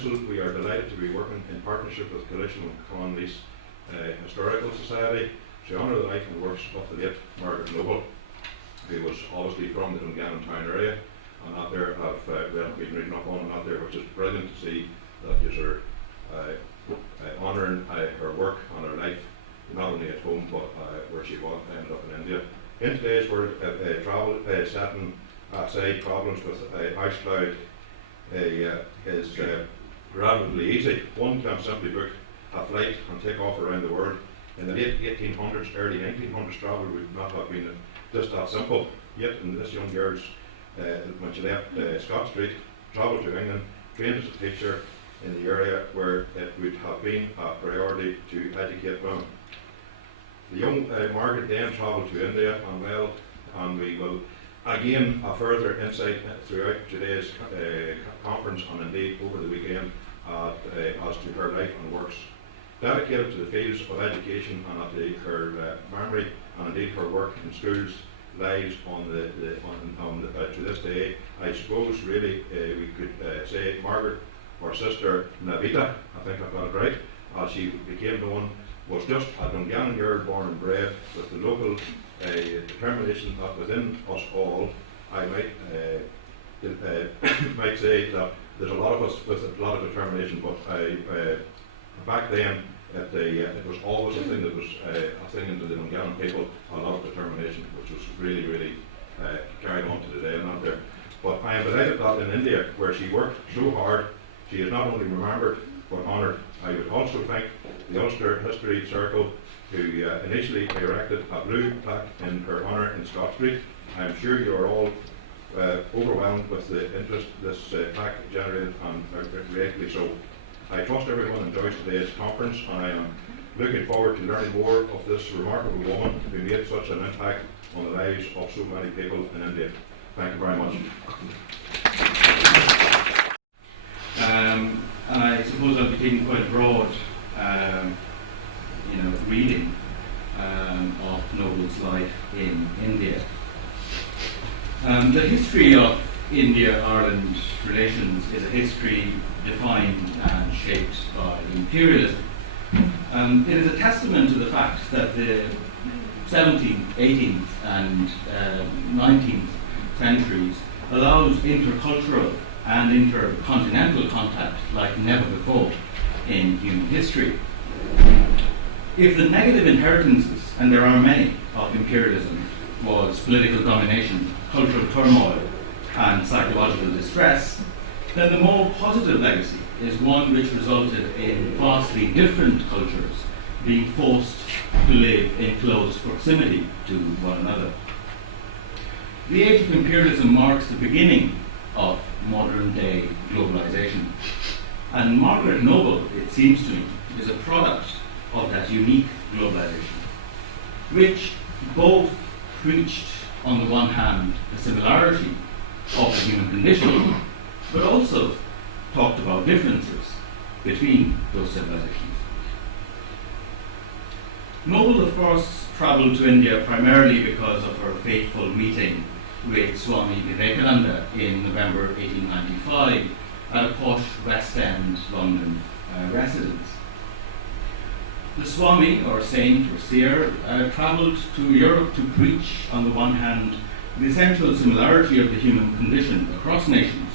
Council, we are delighted to be working in partnership with Coalition of Conley's Historical Society to honour the life and works of the late Margaret, who was obviously from the Dungannon town area, and out there have been reading up on and out there, which is brilliant to see that you are honouring her work and her life, not only at home but where she ended up in India. In today's world, travel setting aside problems with ice cloud is relatively easy. One can simply book a flight and take off around the world. In the late 1800s, early 1900s, travel would not have been just that simple. Yet, in this young girl's, when she left Scott Street, travelled to England, trained as a teacher in the area where it would have been a priority to educate women. The young Margaret then travelled to India, and we will again a further insight throughout today's conference and indeed over the weekend as to her life and works, dedicated to the fields of education and at her memory and indeed her work in schools lives to this day. I suppose really we could say Margaret, or Sister Nevedita, I think I've got it right, as she became known, was just a Dungannon girl born and bred with the local determination that within us all, I might say that there's a lot of us with a lot of determination, but back then it was always a thing that was a thing into the Dungannon people, a lot of determination, which was really, really carried on to today and out there. But I am delighted that in India, where she worked so hard, she is not only remembered but honoured. I would also thank the Ulster History Circle, who initially erected a blue plaque in her honour in Scott Street. I am sure you are all overwhelmed with the interest this plaque generated, and greatly so. I trust everyone enjoys today's conference, and I am looking forward to learning more of this remarkable woman who made such an impact on the lives of so many people in India. Thank you very much. I suppose I'll be taking quite a broad reading of Noble's life in India. The history of India-Ireland relations is a history defined and shaped by imperialism. It is a testament to the fact that the 17th, 18th and 19th centuries allows intercultural and intercontinental contact like never before in human history. If the negative inheritances, and there are many, of imperialism was political domination, cultural turmoil, and psychological distress, then the more positive legacy is one which resulted in vastly different cultures being forced to live in close proximity to one another. The age of imperialism marks the beginning of modern day globalization. And Margaret Noble, it seems to me, is a product of that unique globalization, which both preached, on the one hand, the similarity of the human condition, but also talked about differences between those civilizations. Noble, of course, travelled to India primarily because of her fateful meeting with Swami Vivekananda in November 1895 at a posh West End London residence. The Swami, or saint or seer, travelled to Europe to preach, on the one hand, the essential similarity of the human condition across nations,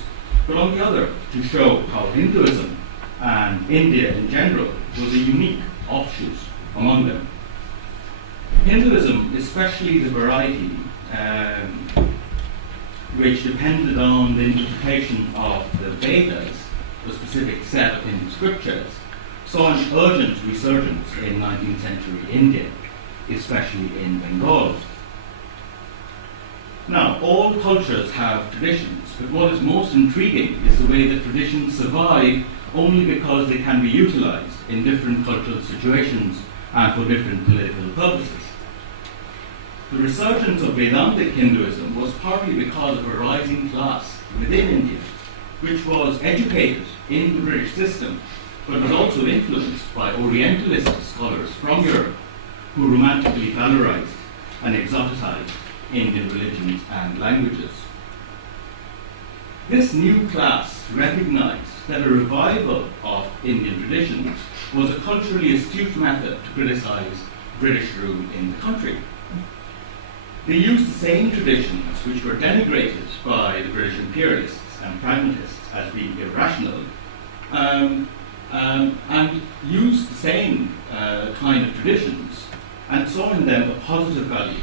but on the other, to show how Hinduism and India in general was a unique offshoot among them. Hinduism, especially the variety which depended on the interpretation of the Vedas, the specific set of Hindu scriptures, saw an urgent resurgence in 19th century India, especially in Bengal. Now, all cultures have traditions, but what is most intriguing is the way that traditions survive only because they can be utilized in different cultural situations and for different political purposes. The resurgence of Vedantic Hinduism was partly because of a rising class within India, which was educated in the British system, but was also influenced by Orientalist scholars from Europe who romantically valorized and exoticized Indian religions and languages. This new class recognized that a revival of Indian traditions was a culturally astute method to criticize British rule in the country. They used the same traditions which were denigrated by the British imperialists and pragmatists as being irrational, and used the same kind of traditions and saw in them a positive value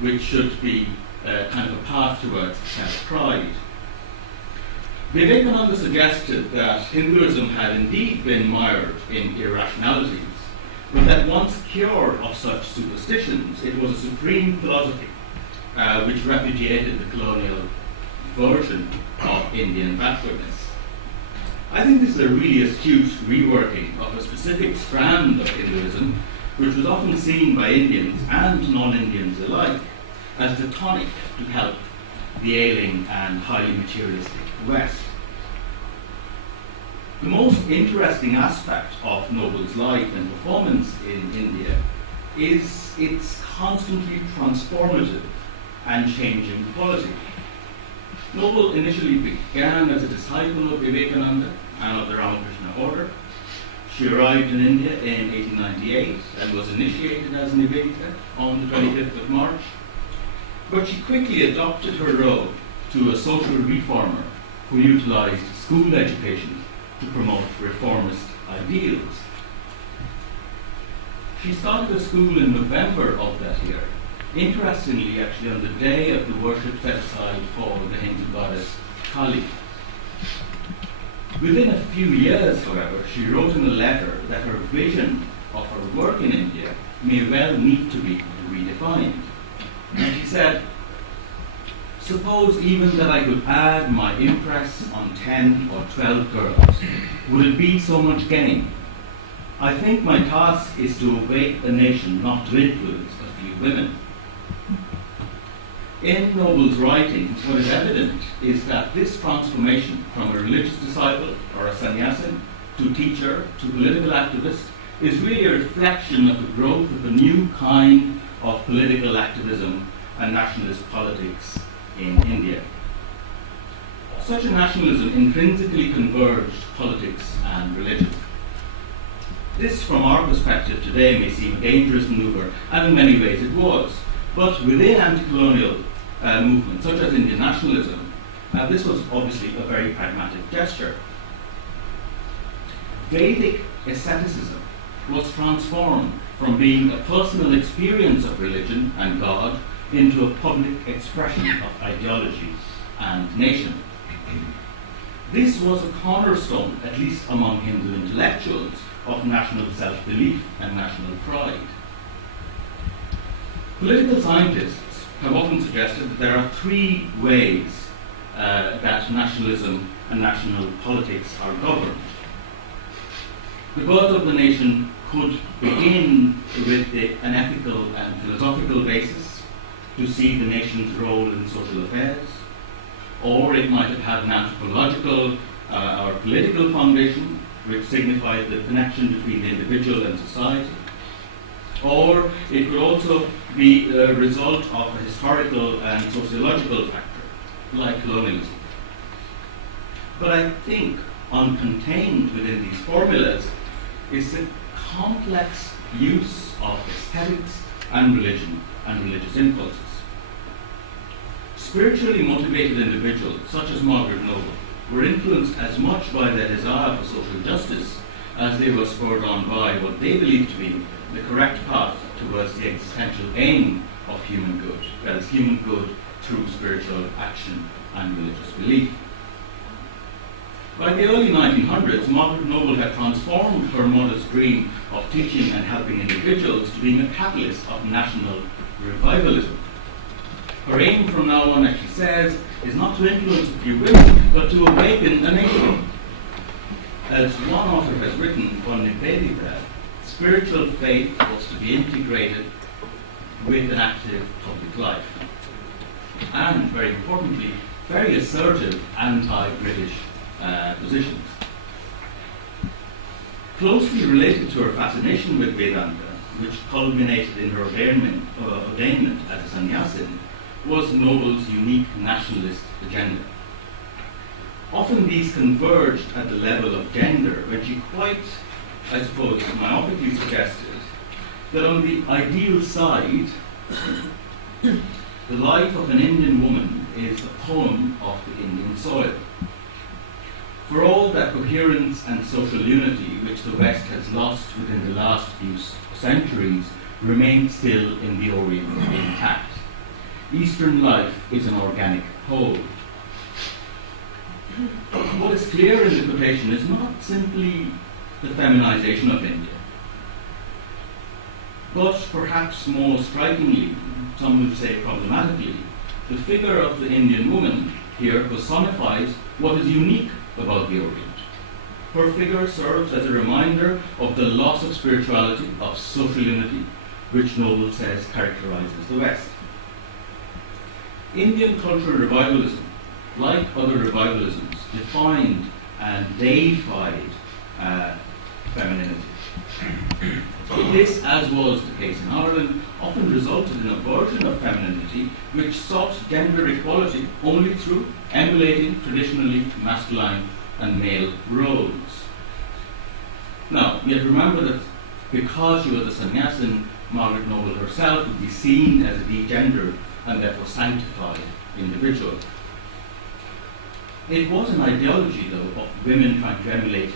which should be kind of a path towards self-pride. Vivekananda suggested that Hinduism had indeed been mired in irrationalities, but that once cured of such superstitions, it was a supreme philosophy which repudiated the colonial version of Indian backwardness. I think this is a really astute reworking of a specific strand of Hinduism, which was often seen by Indians and non-Indians alike as the tonic to help the ailing and highly materialistic West. The most interesting aspect of Noble's life and performance in India is its constantly transformative and changing quality. Noble initially began as a disciple of Vivekananda and of the Ramakrishna order. She arrived in India in 1898 and was initiated as Nevedita on the 25th of March. But she quickly adopted her role to a social reformer who utilized school education to promote reformist ideals. She started a school in November of that year, interestingly actually on the day of the worship set aside for the Hindu goddess Kali. Within a few years, however, she wrote in a letter that her vision of her work in India may well need to be redefined. And she said, "Suppose even that I could add my impress on 10 or 12 girls, would it be so much gain? I think my task is to awake a nation, not to influence a few women." In Noble's writings, what is evident is that this transformation from a religious disciple or a sannyasin to teacher to political activist is really a reflection of the growth of a new kind of political activism and nationalist politics in India. Such a nationalism intrinsically converged politics and religion. This, from our perspective today, may seem a dangerous maneuver, and in many ways it was. But within anti-colonial movements, such as Indian nationalism, this was obviously a very pragmatic gesture. Vedic asceticism was transformed from being a personal experience of religion and God into a public expression of ideology and nation. This was a cornerstone, at least among Hindu intellectuals, of national self-belief and national pride. Political scientists have often suggested that there are three ways that nationalism and national politics are governed. The birth of the nation could begin with an ethical and philosophical basis to see the nation's role in social affairs, or it might have had an anthropological or political foundation, which signified the connection between the individual and society. Or it could also be a result of a historical and sociological factor, like colonialism. But I think uncontained within these formulas is the complex use of aesthetics and religion and religious impulses. Spiritually motivated individuals, such as Margaret Noble, were influenced as much by their desire for social justice as they were spurred on by what they believed to be the correct path towards the existential aim of human good, that is, human good through spiritual action and religious belief. By the early 1900s, Margaret Noble had transformed her modest dream of teaching and helping individuals to being a catalyst of national revivalism. Her aim from now on, as she says, is not to influence a few women, but to awaken a nation. As one author has written on Nevedita, spiritual faith was to be integrated with an active public life. And, very importantly, very assertive anti-British positions. Closely related to her fascination with Vedanta, which culminated in her ordainment as a sannyasin, was Noble's unique nationalist agenda. Often these converged at the level of gender, when she quite, I suppose, myopically suggested that on the ideal side, the life of an Indian woman is a poem of the Indian soil. For all that coherence and social unity which the West has lost within the last few centuries remain still in the Orient intact. Eastern life is an organic whole. What is clear in the quotation is not simply the feminization of India, but perhaps more strikingly, some would say problematically, the figure of the Indian woman here personifies what is unique about the Orient. Her figure serves as a reminder of the loss of spirituality, of social unity, which Noble says characterizes the West. Indian cultural revivalism, like other revivalisms, defined and deified femininity. This, as was the case in Ireland, often resulted in a version of femininity which sought gender equality only through emulating traditionally masculine and male roles. Now, yet remember that because she was a sannyasin, Margaret Noble herself would be seen as a degendered and therefore sanctified individual. It was an ideology, though, of women trying to emulate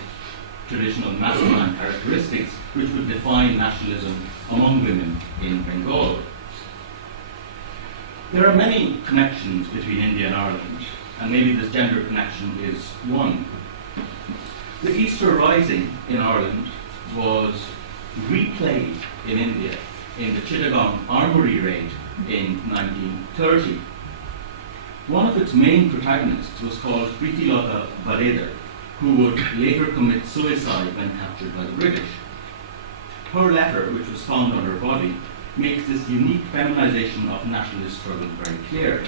traditional masculine characteristics which would define nationalism among women in Bengal. There are many connections between India and Ireland, and maybe this gender connection is one. The Easter Rising in Ireland was replayed in India in the Chittagong Armoury raid in 1930. One of its main protagonists was called Pritilata Vadeder, who would later commit suicide when captured by the British. Her letter, which was found on her body, makes this unique feminization of nationalist struggle very clear.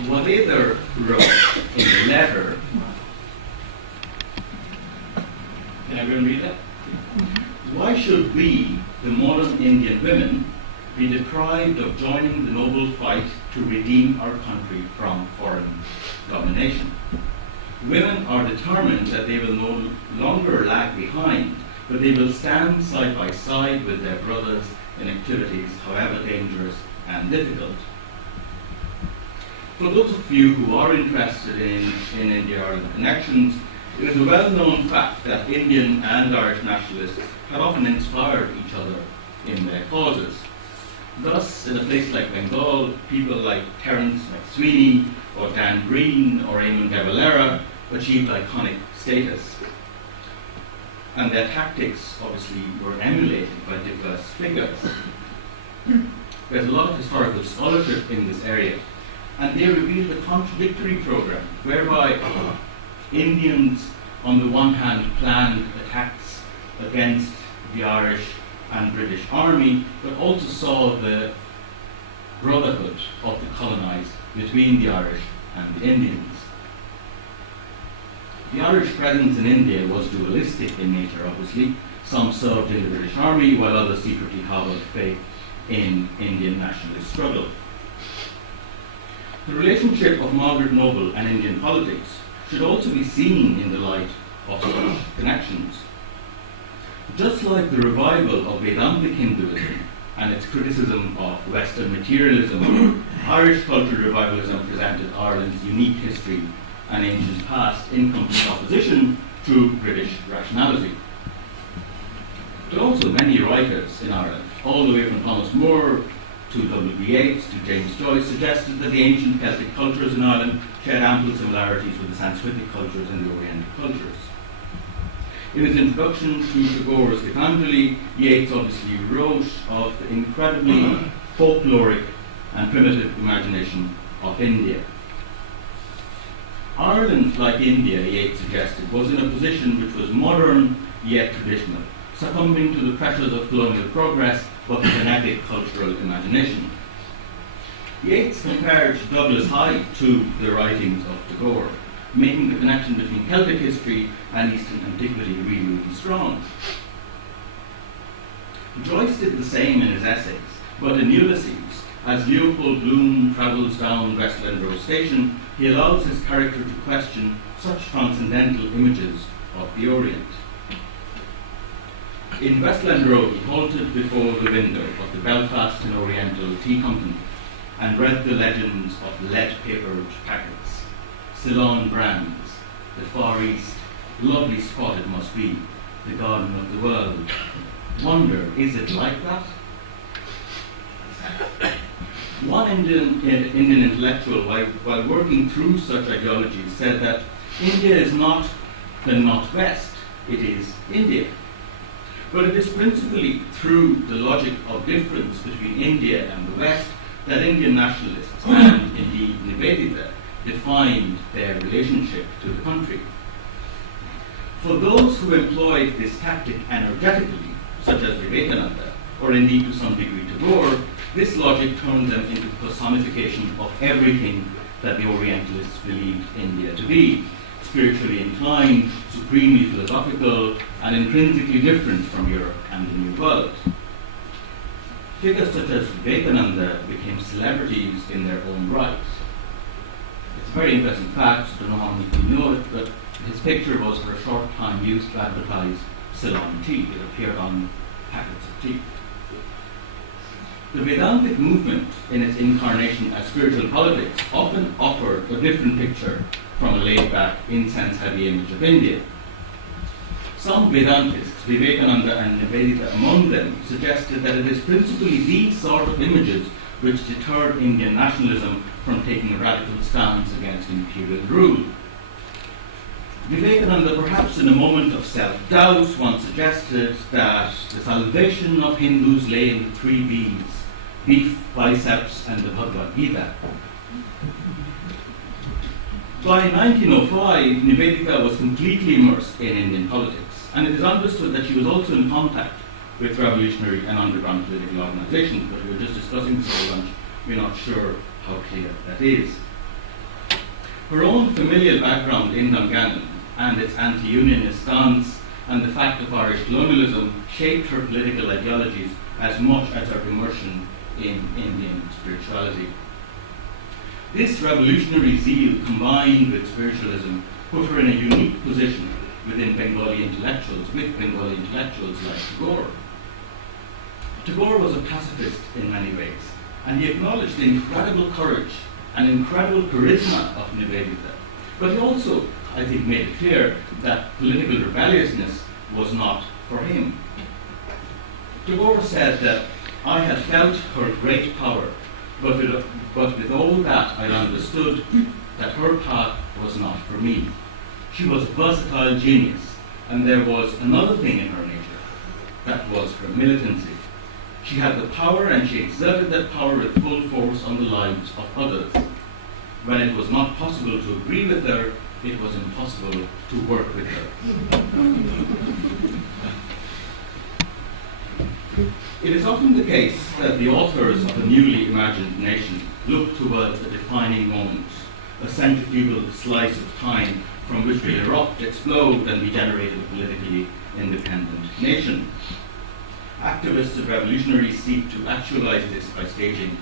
Vadeder wrote in the letter, can everyone read that? Why should we, the modern Indian women, be deprived of joining the noble fight to redeem our country from foreign domination? Women are determined that they will no longer lag behind, but they will stand side by side with their brothers in activities, however dangerous and difficult. For those of you who are interested in India-Ireland connections, it is a well-known fact that Indian and Irish nationalists had often inspired each other in their causes. Thus, in a place like Bengal, people like Terence McSweeney or Dan Green or Eamon de Valera achieved iconic status. And their tactics, obviously, were emulated by diverse figures. There's a lot of historical scholarship in this area, and they reveal a contradictory program whereby Indians, on the one hand, planned attacks against the Irish and British army, but also saw the brotherhood of the colonized between the Irish and the Indians. The Irish presence in India was dualistic in nature, obviously. Some served in the British army, while others secretly harbored faith in Indian nationalist struggle. The relationship of Margaret Noble and Indian politics should also be seen in the light of such connections. Just like the revival of Vedantic Hinduism and its criticism of Western materialism, Irish cultural revivalism presented Ireland's unique history and ancient past in complete opposition to British rationality. But also many writers in Ireland, all the way from Thomas More to W.B. Yeats to James Joyce, suggested that the ancient Celtic cultures in Ireland shared ample similarities with the Sanskritic cultures and the Oriental cultures. In his introduction to Tagore's Gitanjali, Yeats obviously wrote of the incredibly folkloric and primitive imagination of India. Ireland, like India, Yeats suggested, was in a position which was modern yet traditional, succumbing to the pressures of colonial progress but the kinetic cultural imagination. Yeats compared Douglas Hyde to the writings of Tagore, making the connection between Celtic history and Eastern antiquity really, really strong. Joyce did the same in his essays, but in Ulysses, as Leopold Bloom travels down Westland Road Station, he allows his character to question such transcendental images of the Orient. In Westland Road, he halted before the window of the Belfast and Oriental Tea Company and read the legends of lead-papered packets, Ceylon brands, the Far East, lovely spot it must be, the garden of the world. Wonder, is it like that? One Indian intellectual, while working through such ideologies, said that India is not the Northwest, it is India. But it is principally through the logic of difference between India and the West that Indian nationalists, and indeed Nevedita, defined their relationship to the country. For those who employed this tactic energetically, such as Vivekananda, or indeed to some degree Tagore, this logic turned them into personification of everything that the Orientalists believed India to be: spiritually inclined, supremely philosophical, and intrinsically different from Europe and the New World. Figures such as Vivekananda became celebrities in their own right. It's a very interesting fact, I don't know how many of you know it, but his picture was for a short time used to advertise Ceylon tea. It appeared on packets of tea. The Vedantic movement, in its incarnation as spiritual politics, often offered a different picture from a laid-back, incense-heavy image of India. Some Vedantists, Vivekananda and Nevedita among them, suggested that it is principally these sort of images which deterred Indian nationalism from taking a radical stance against imperial rule. Vivekananda, perhaps in a moment of self-doubt, once suggested that the salvation of Hindus lay in the three B's: beef, biceps, and the Bhagavad Gita. By 1905, Nevedita was completely immersed in Indian politics, and it is understood that she was also in contact with revolutionary and underground political organizations, but we were just discussing this over lunch. We're not sure how clear that is. Her own familial background in Dungannon and its anti-unionist stance and the fact of Irish colonialism shaped her political ideologies as much as her immersion in Indian spirituality. This revolutionary zeal combined with spiritualism put her in a unique position within Bengali intellectuals, with Bengali intellectuals like Tagore. Tagore was a pacifist in many ways, and he acknowledged the incredible courage and incredible charisma of Nevedita. But he also, I think, made it clear that political rebelliousness was not for him. Tagore said that I had felt her great power, but with all that I understood that her path was not for me. She was a versatile genius, and there was another thing in her nature, that was her militancy. She had the power, and she exerted that power with full force on the lives of others. When it was not possible to agree with her, it was impossible to work with her. It is often the case that the authors of a newly imagined nation look towards a defining moment, a centrifugal slice of time from which will erupt, explode, and be generated a politically independent nation. Activists and revolutionaries seek to actualize this by staging,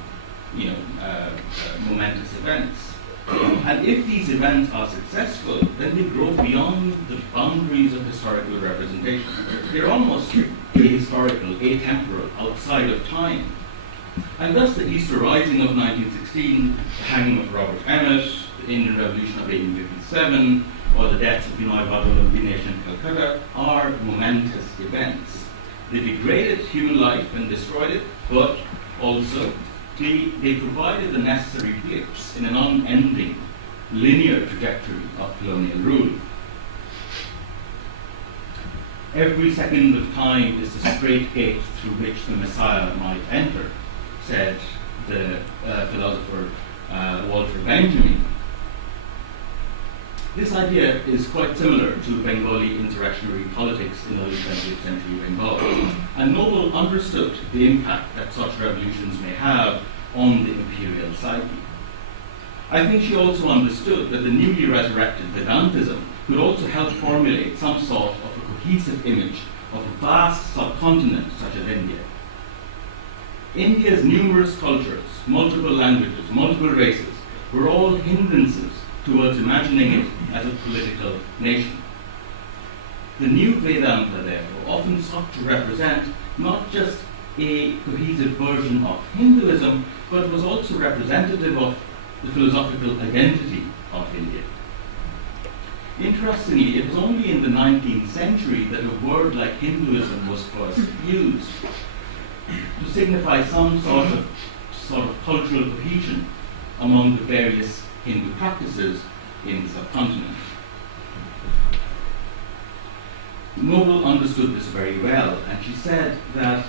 momentous events. And if these events are successful, then they grow beyond the boundaries of historical representation. They're almost ahistorical, atemporal, outside of time. And thus the Easter Rising of 1916, the hanging of Robert Emmet, the Indian Revolution of 1857, or the deaths of Binoy Badal and Dinesh in Calcutta are momentous events. They degraded human life and destroyed it, but also they provided the necessary blips in an unending, linear trajectory of colonial rule. Every second of time is the straight gate through which the Messiah might enter, said the philosopher Walter Benjamin. This idea is quite similar to Bengali insurrectionary politics in early 20th century Bengal, and Noble understood the impact that such revolutions may have on the imperial psyche. I think she also understood that the newly resurrected Vedantism could also help formulate some sort of a cohesive image of a vast subcontinent such as India. India's numerous cultures, multiple languages, multiple races, were all hindrances towards imagining it as a political nation. The new Vedanta, therefore, often sought to represent not just a cohesive version of Hinduism, but was also representative of the philosophical identity of India. Interestingly, it was only in the 19th century that a word like Hinduism was first used to signify some sort of cultural cohesion among the various Hindu practices in the subcontinent. Noble understood this very well, and she said that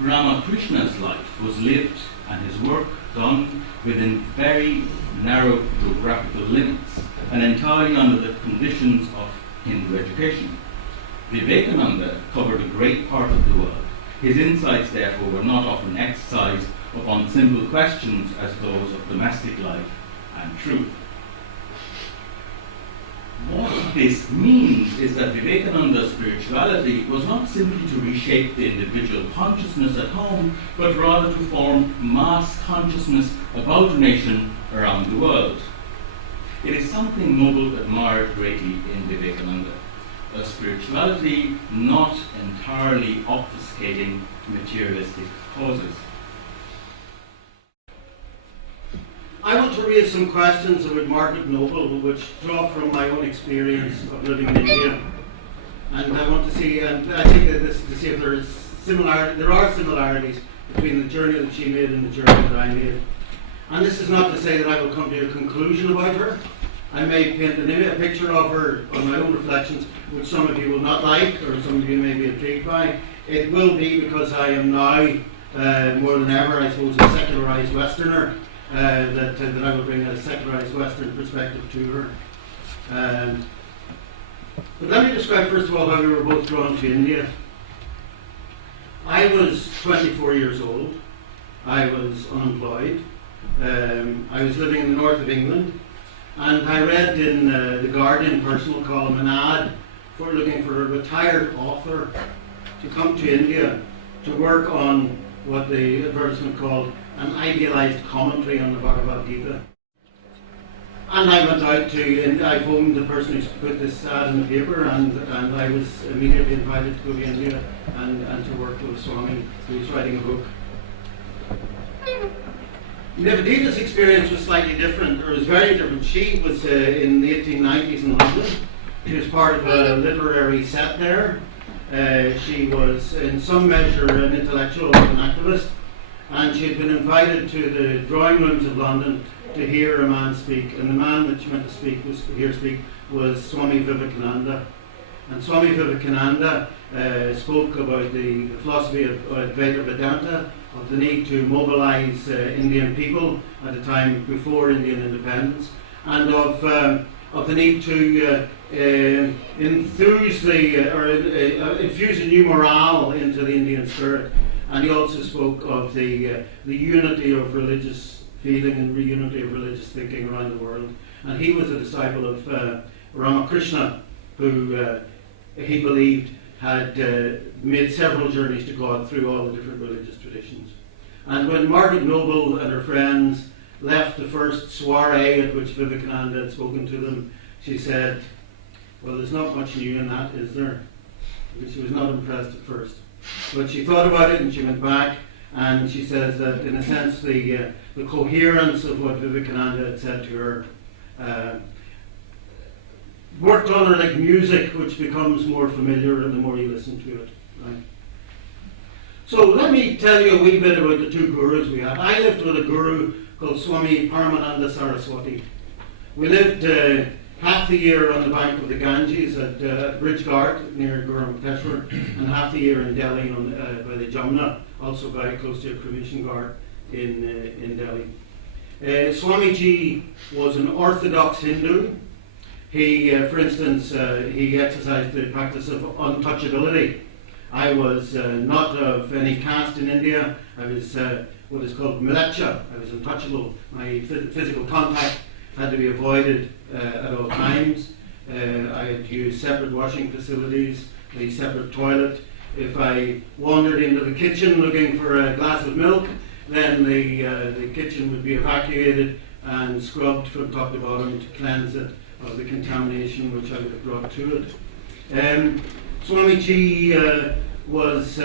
Ramakrishna's life was lived and his work done within very narrow geographical limits and entirely under the conditions of Hindu education. Vivekananda covered a great part of the world. His insights, therefore, were not often exercised upon simple questions as those of domestic life and truth. What this means is that Vivekananda's spirituality was not simply to reshape the individual consciousness at home, but rather to form mass consciousness about a nation around the world. It is something Noble admired greatly in Vivekananda, a spirituality not entirely obfuscating materialistic causes. I want to raise some questions about Margaret Noble, which draw from my own experience of living in India. And I want to see, and I think that this to see if there are similarities between the journey that she made and the journey that I made. And this is not to say that I will come to a conclusion about her. I may paint a picture of her on my own reflections, which some of you will not like, or some of you may be intrigued by. It will be because I am now, more than ever, I suppose, a secularized Westerner. That I will bring a secularized Western perspective to her. But let me describe first of all how we were both drawn to India. I was 24 years old. I was unemployed. I was living in the north of England, and I read in the Guardian personal column an ad for looking for a retired author to come to India to work on what the advertisement called an idealized commentary on the Bhagavad Gita. And I went out to, I phoned the person who put this ad in the paper, and I was immediately invited to go to India and to work with Swami, who was writing a book. Nevedita's experience was slightly different, or was very different. She was in the 1890s in London. She was part of a literary set there. She was in some measure an intellectual and an activist. And she had been invited to the drawing rooms of London to hear a man speak, and the man that she went to speak was Swami Vivekananda. And Swami Vivekananda spoke about the philosophy of Vedanta, of the need to mobilize Indian people at a time before Indian independence, and of the need to infuse a new morale into the Indian spirit. And he also spoke of the unity of religious feeling and unity of religious thinking around the world. And he was a disciple of Ramakrishna, who he believed had made several journeys to God through all the different religious traditions. And when Margaret Noble and her friends left the first soiree at which Vivekananda had spoken to them, she said, "Well, there's not much new in that, is there?" Because she was not impressed at first. But she thought about it and she went back, and she says that in a sense the coherence of what Vivekananda had said to her worked on her like music, which becomes more familiar the more you listen to it. Right? So let me tell you a wee bit about the two gurus we had. I lived with a guru called Swami Paramananda Saraswati. We lived half the year on the bank of the Ganges at Bridge Ghat near Gaurampateshwar, and half the year in Delhi by the Jamuna, also very close to Cremation Ghat in Delhi. Swamiji was an orthodox Hindu. He, for instance, he exercised the practice of untouchability. I was not of any caste in India. I was what is called mlecha. I was untouchable. My physical contact had to be avoided at all times. I had to use separate washing facilities, a separate toilet. If I wandered into the kitchen looking for a glass of milk, then the kitchen would be evacuated and scrubbed from top to bottom to cleanse it of the contamination which I would have brought to it. Swamiji was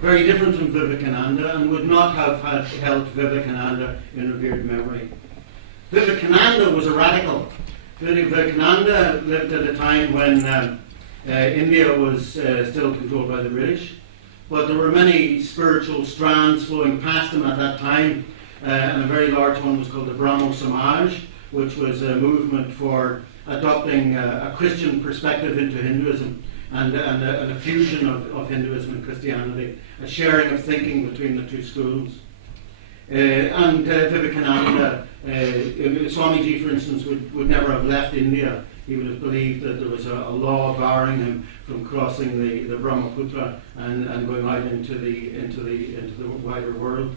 very different from Vivekananda and would not have held Vivekananda in revered memory. Vivekananda was a radical. Vivekananda lived at a time when India was still controlled by the British, but there were many spiritual strands flowing past him at that time, and a very large one was called the Brahmo Samaj, which was a movement for adopting a Christian perspective into Hinduism and a fusion of Hinduism and Christianity, a sharing of thinking between the two schools. And Vivekananda, Swamiji, for instance, would never have left India. He would have believed that there was a law barring him from crossing the Brahmaputra and going out into the wider world.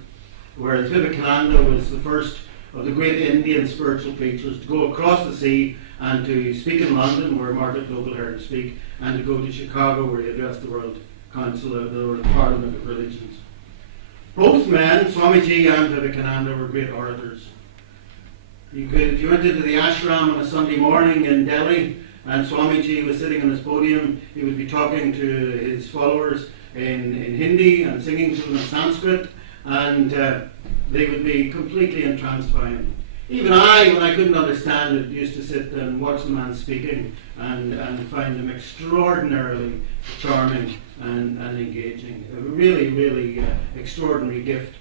Whereas Vivekananda was the first of the great Indian spiritual preachers to go across the sea and to speak in London, where Margaret Noble heard him speak, and to go to Chicago, where he addressed the World Council, the World Parliament of Religions. Both men, Swamiji and Vivekananda, were great orators. If you went into the ashram on a Sunday morning in Delhi and Swamiji was sitting on his podium, he would be talking to his followers in Hindi and singing to them in Sanskrit, and they would be completely entranced by him. Even I, when I couldn't understand it, used to sit and watch the man speaking and find him extraordinarily charming and engaging. A really, really extraordinary gift.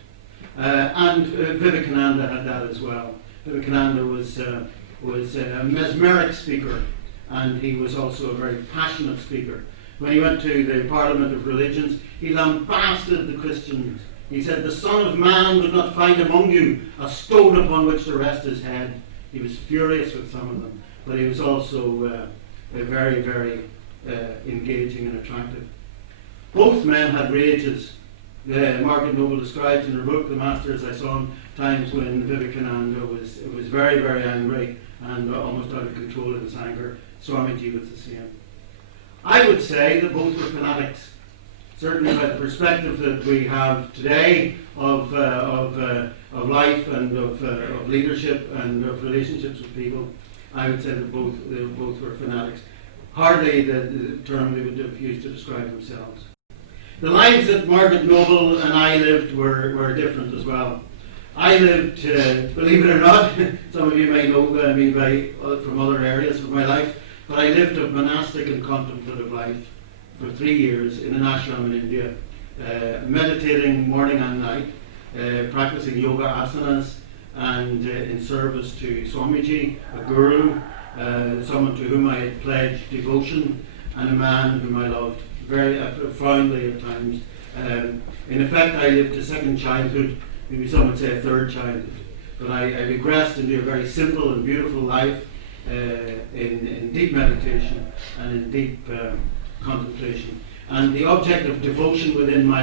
And Vivekananda had that as well. Vivekananda was a mesmeric speaker, and he was also a very passionate speaker. When he went to the Parliament of Religions, he lambasted the Christians. He said, "The Son of Man would not find among you a stone upon which to rest his head." He was furious with some of them, but he was also very, very engaging and attractive. Both men had rages. Margaret Noble describes in her book, The Masters, I saw times when Vivekananda was very, very angry and almost out of control in his anger. Swamiji was the same. I would say that both were fanatics. Certainly by the perspective that we have today of life and of leadership and of relationships with people, I would say that both were fanatics. Hardly the term they would have used to describe themselves. The lives that Margaret Noble and I lived were different as well. I lived, believe it or not, some of you may know me from other areas of my life, but I lived a monastic and contemplative life for 3 years in an ashram in India, meditating morning and night, practicing yoga asanas, and in service to Swamiji, a guru, someone to whom I had pledged devotion, and a man whom I loved very profoundly at times. In effect, I lived a second childhood, maybe some would say a third childhood, but I regressed into a very simple and beautiful life in deep meditation and in deep contemplation. And the object of devotion within my,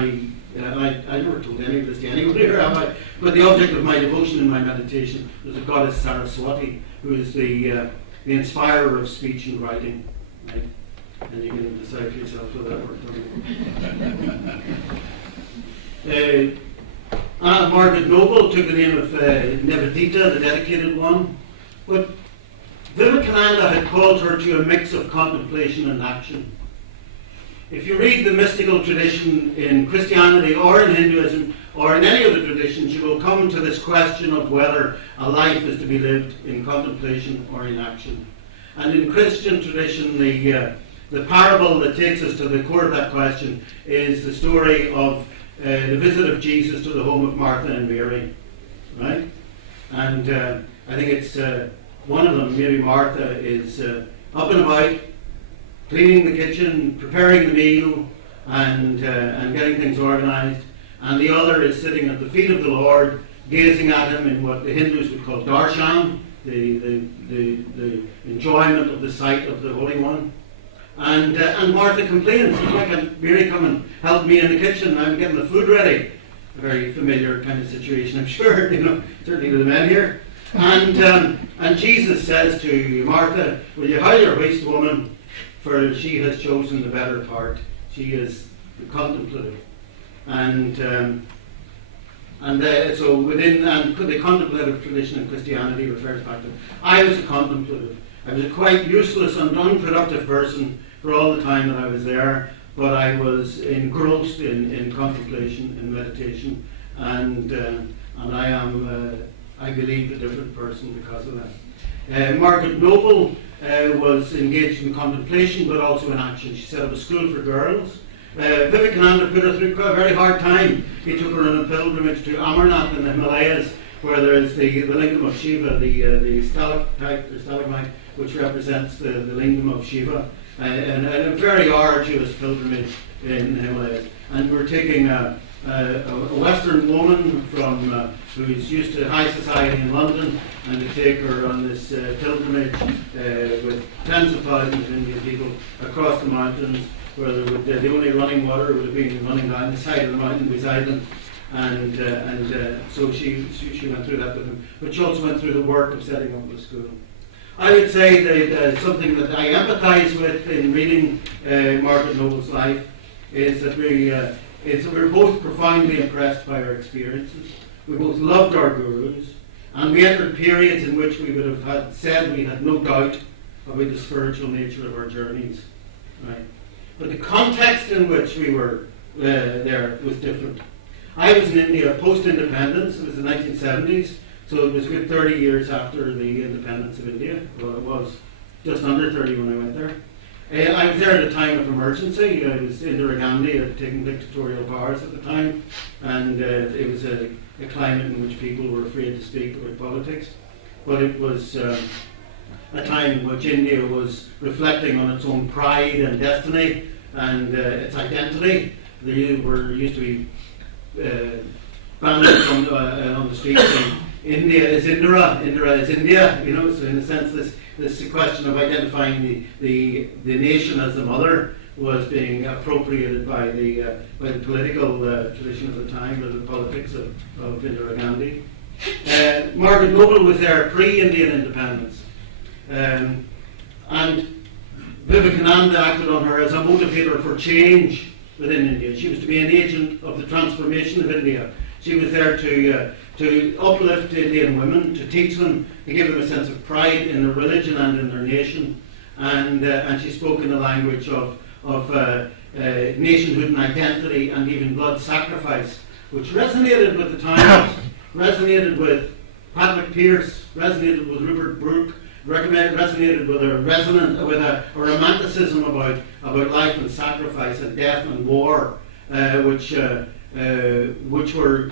I never told any of this to anybody here, have I? But the object of my devotion in my meditation was the goddess Saraswati, who is the inspirer of speech and writing. Right? And you can decide for yourself whether that worked. Margaret Noble took the name of Nevedita, the dedicated one, but Vivekananda had called her to a mix of contemplation and action. If you read the mystical tradition in Christianity or in Hinduism or in any of the traditions, you will come to this question of whether a life is to be lived in contemplation or in action. And in Christian tradition, the parable that takes us to the core of that question is the story of the visit of Jesus to the home of Martha and Mary, right? And I think it's one of them, maybe Martha, is up and about, cleaning the kitchen, preparing the meal, and getting things organized. And the other is sitting at the feet of the Lord, gazing at him in what the Hindus would call darshan, the enjoyment of the sight of the Holy One. And Martha complains, "Why can't Mary come and help me in the kitchen? I'm getting the food ready." A very familiar kind of situation, I'm sure, certainly to the men here. And Jesus says to Martha, "Will you hide your waste, woman? For she has chosen the better part. She is the contemplative. So within the contemplative tradition in Christianity refers back to. I was a contemplative. I was a quite useless and unproductive person for all the time that I was there, but I was engrossed in contemplation and meditation, and I am, I believe, a different person because of that. Margaret Noble was engaged in contemplation, but also in action. She set up a school for girls. Vivekananda put her through a very hard time. He took her on a pilgrimage to Amarnath in the Himalayas, where there is the lingam of Shiva, the stalagmite, which represents the lingam of Shiva, and a very arduous pilgrimage in the Himalayas. And we're taking a Western woman from who's used to high society in London, and to take her on this pilgrimage with tens of thousands of Indian people across the mountains, where the only running water would have been running down the side of the mountain beside them, and so she went through that with him. But she also went through the work of setting up the school. I would say that something that I empathise with in reading Margaret Noble's life is that we're both profoundly impressed by our experiences. We both loved our gurus, and we entered periods in which we would have said we had no doubt about the spiritual nature of our journeys. Right? But the context in which we were there was different. I was in India post-independence. It was the 1970s, so it was a good 30 years after the independence of India. Well, it was just under 30 when I went there. I was there at a time of emergency. I was Indira Gandhi had taken dictatorial powers at the time, and it was a climate in which people were afraid to speak about politics. But it was a time in which India was reflecting on its own pride and destiny and its identity. There used to be banners on the streets saying, India is Indira, Indira is India, you know, so in a sense this question of identifying the nation as the mother was being appropriated by the political tradition of the time, or the politics of Indira Gandhi. Margaret Noble was there pre-Indian independence. And Vivekananda acted on her as a motivator for change within India. She was to be an agent of the transformation of India. She was there to uplift Indian women, to teach them, to give them a sense of pride in their religion and in their nation. And she spoke in the language of nationhood and identity, and even blood sacrifice, which resonated with the times, resonated with Patrick Pearse, resonated with Rupert Brooke, resonated with a romanticism about life and sacrifice and death and war, which were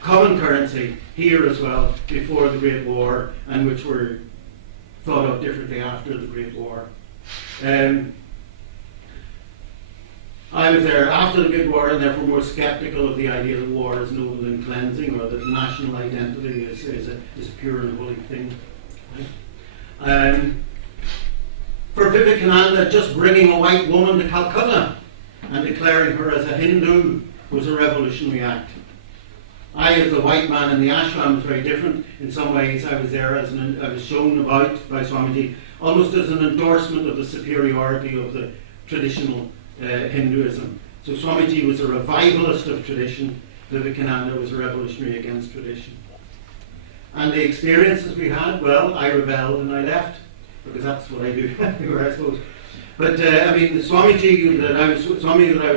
common currency here as well before the Great War, and which were thought of differently after the Great War. I was there after the Great War, and therefore more sceptical of the idea that war is noble and cleansing, or that national identity is a pure and holy thing. For Vivekananda, just bringing a white woman to Calcutta and declaring her as a Hindu was a revolutionary act. I, as the white man in the ashram, was very different. In some ways, I was there I was shown about by Swamiji, almost as an endorsement of the superiority of the traditional Hinduism. So Swamiji was a revivalist of tradition. Vivekananda was a revolutionary against tradition. And the experiences we had, well, I rebelled and I left, because that's what I do everywhere, I suppose. But I mean, the Swamiji that I was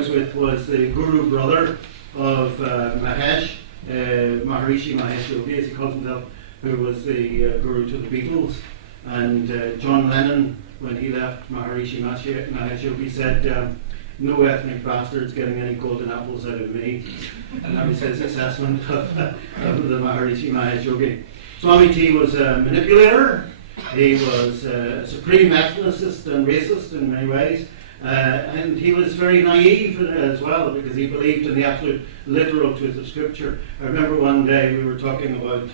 with was the guru brother of Maharishi Mahesh Yogi, as he calls himself, who was the guru to the Beatles. And John Lennon, when he left Maharishi Mahesh Yogi, said, "No ethnic bastards getting any golden apples out of me." And that was his assessment of the Maharishi Mahesh Yogi. Swamiji was a manipulator. He was a supreme ethnicist and racist in many ways. And he was very naive as well, because he believed in the absolute literal truth of Scripture. I remember one day we were talking about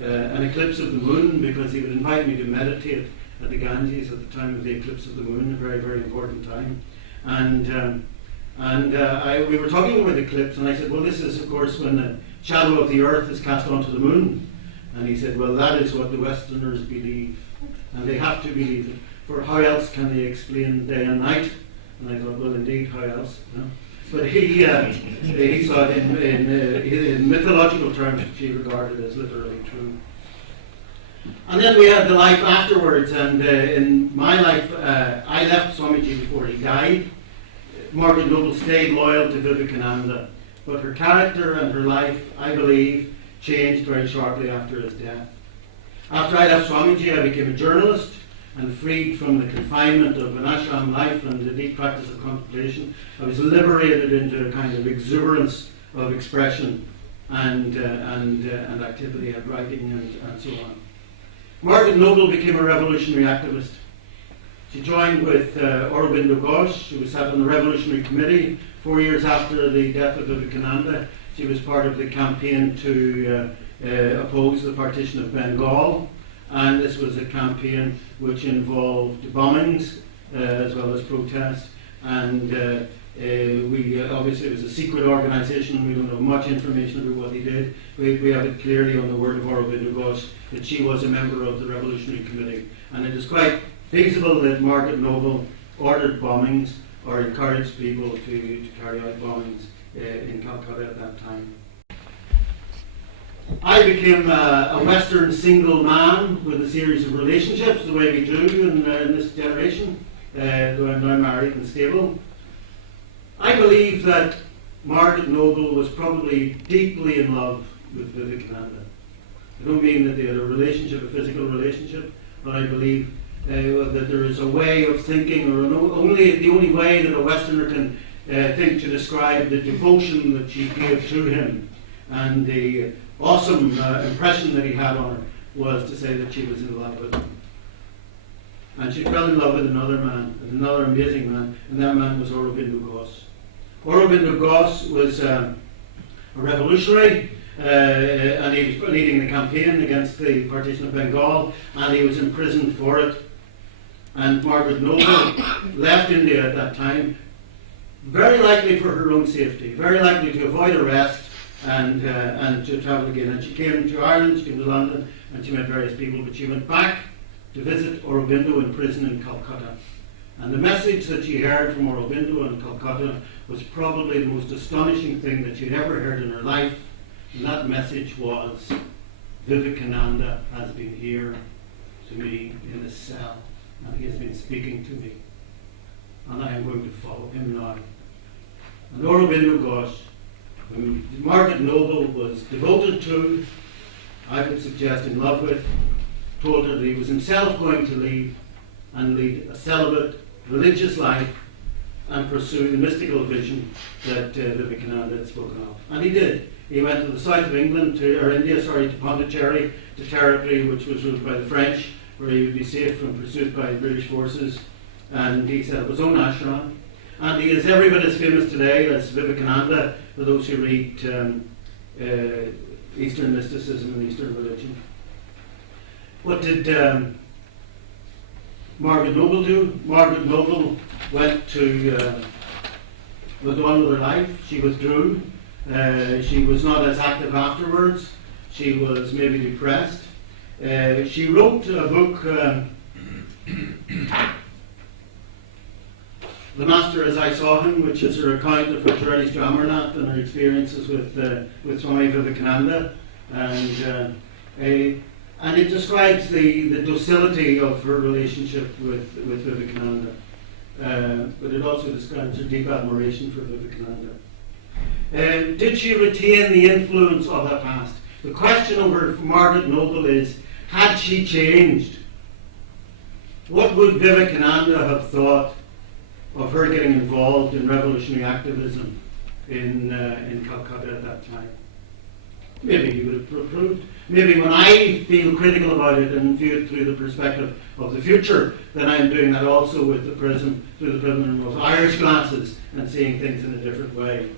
an eclipse of the moon, because he would invite me to meditate at the Ganges at the time of the eclipse of the moon, a very, very important time. We were talking about the eclipse, and I said, well, this is, of course, when the shadow of the earth is cast onto the moon. And he said, well, that is what the Westerners believe, and they have to believe it, for how else can they explain day and night? And I thought, well, indeed, how else? You know? but he saw it in mythological terms, which he regarded as literally true. And then we had the life afterwards, and in my life, I left Swamiji before he died. Margaret Noble stayed loyal to Vivekananda, but her character and her life, I believe, changed very shortly after his death. After I left Swamiji, I became a journalist, and freed from the confinement of an ashram life and the deep practice of contemplation, I was liberated into a kind of exuberance of expression and activity and writing and so on. Margaret Noble became a revolutionary activist. She joined with Aurobindo Ghosh. She was sat on the Revolutionary Committee 4 years after the death of Vivekananda. She was part of the campaign to oppose the partition of Bengal, and this was a campaign which involved bombings as well as protests. And we obviously, it was a secret organisation. We don't have much information about what he did. We have it clearly on the word of Aurobindo Ghosh that she was a member of the Revolutionary Committee, and it is quite feasible that Margaret Noble ordered bombings or encouraged people to carry out bombings in Calcutta at that time. I became a Western single man with a series of relationships, the way we do in this generation, though I'm now married and stable. I believe that Margaret Noble was probably deeply in love with Vivekananda. I don't mean that they had a relationship, a physical relationship, but I believe that there is a way of thinking, or the only way that a Westerner can think to describe the devotion that she gave to him and the awesome impression that he had on her was to say that she was in love with him. And she fell in love with another man, another amazing man, and that man was Aurobindo Ghosh. Aurobindo Ghosh was a revolutionary, and he was leading the campaign against the partition of Bengal, and he was imprisoned for it. And Margaret Noble left India at that time, very likely for her own safety, very likely to avoid arrest and to travel again. And she came to Ireland, she came to London, and she met various people, but she went back to visit Aurobindo in prison in Calcutta. And the message that she heard from Aurobindo in Calcutta was probably the most astonishing thing that she'd ever heard in her life. And that message was, Vivekananda has been here to me in a cell, and he has been speaking to me. And I am going to follow him now. And Aurobindo Ghosh, whom Margaret Noble was devoted to, I would suggest in love with, told her that he was himself going to leave and lead a celibate, religious life and pursue the mystical vision that Vivekananda had spoken of. And he did. He went to the south of England, to Pondicherry, to territory which was ruled by the French, where he would be safe from pursuit by British forces. And he set up his own ashram. And he is every bit as famous today as Vivekananda, for those who read Eastern mysticism and Eastern religion. What did Margaret Noble do? Margaret Noble went on with her life. She withdrew. She was not as active afterwards. She was maybe depressed. She wrote a book, The Master as I Saw Him, which is her account of her journeys to Amarnath and her experiences with Swami Vivekananda. And it describes the docility of her relationship with Vivekananda. But it also describes her deep admiration for Vivekananda. Did she retain the influence of that past? The question over Margaret Noble is, had she changed? What would Vivekananda have thought of her getting involved in revolutionary activism in Calcutta at that time? Maybe he would have approved. Maybe when I feel critical about it and view it through the perspective of the future, then I'm doing that also with the prism, through the prism of Irish glasses and seeing things in a different way.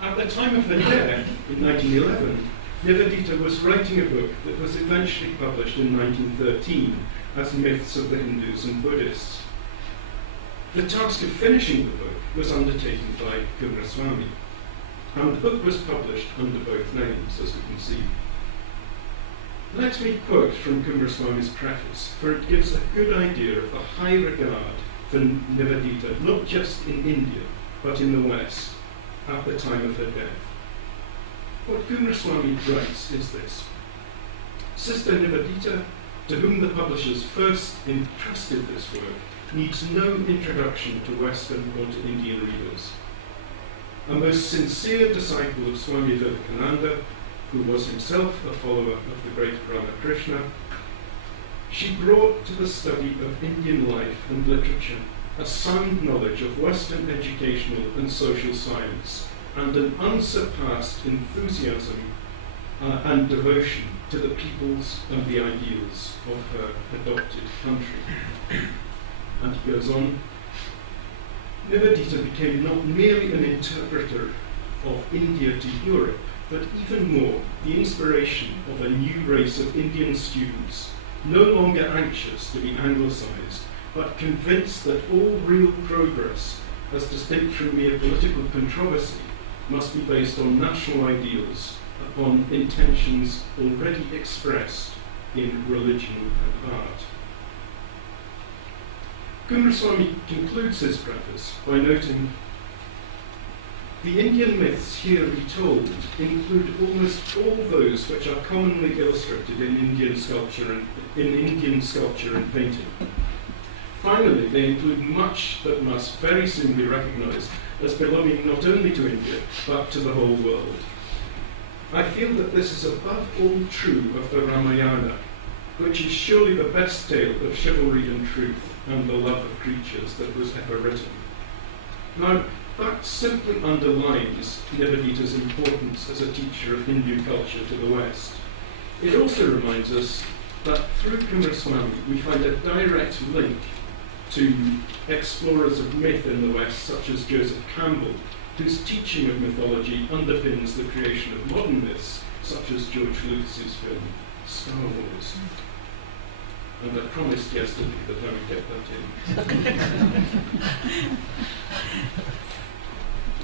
At the time of her death, in 1911, Nevedita was writing a book that was eventually published in 1913 as Myths of the Hindus and Buddhists. The task of finishing the book was undertaken by Coomaraswamy, and the book was published under both names, as we can see. Let me quote from Coomaraswamy's preface, for it gives a good idea of the high regard for Nevedita, not just in India, but in the West, at the time of her death. What Coomaraswamy writes is this: Sister Nevedita, to whom the publishers first entrusted this work, needs no introduction to Western or to Indian readers. A most sincere disciple of Swami Vivekananda, who was himself a follower of the great Ramakrishna, she brought to the study of Indian life and literature a sound knowledge of Western educational and social science, and an unsurpassed enthusiasm and devotion to the peoples and the ideals of her adopted country. And he goes on, Nevedita became not merely an interpreter of India to Europe, but even more, the inspiration of a new race of Indian students, no longer anxious to be anglicized, but convinced that all real progress, as distinct from mere political controversy, must be based on national ideals, upon intentions already expressed in religion and art. Coomaraswamy concludes his preface by noting, the Indian myths here retold include almost all those which are commonly illustrated in Indian sculpture and painting. Finally, they include much that must very soon be recognized as belonging not only to India, but to the whole world. I feel that this is above all true of the Ramayana, which is surely the best tale of chivalry and truth and the love of creatures that was ever written. Now, that simply underlines Nevedita's importance as a teacher of Hindu culture to the West. It also reminds us that through Coomaraswamy we find a direct link to explorers of myth in the West, such as Joseph Campbell, whose teaching of mythology underpins the creation of modern myths, such as George Lucas's film Star Wars. And I promised yesterday that I would get that in.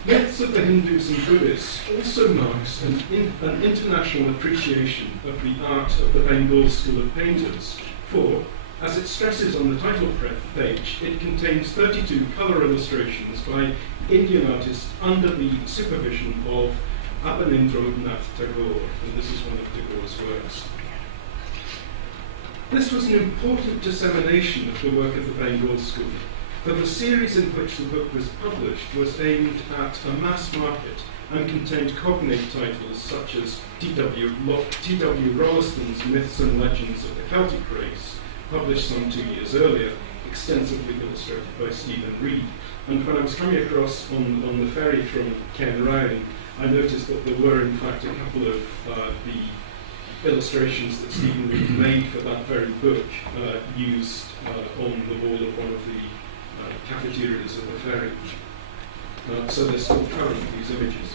Myths of the Hindus and Buddhists also marks an international appreciation of the art of the Bengal school of painters, for, as it stresses on the title page, it contains 32 colour illustrations by Indian artists under the supervision of Abanindranath Tagore, and this is one of Tagore's works. This was an important dissemination of the work of the Bengal school, for the series in which the book was published was aimed at a mass market and contained cognate titles such as T.W. Rolliston's Myths and Legends of the Celtic Race, published some 2 years earlier, extensively illustrated by Stephen Reed. And when I was coming across on the ferry from Ken Ryan, I noticed that there were in fact a couple of the illustrations that Stephen Reed made for that very book used on the wall of one of the cafeterias of the ferry. So they're still current, these images.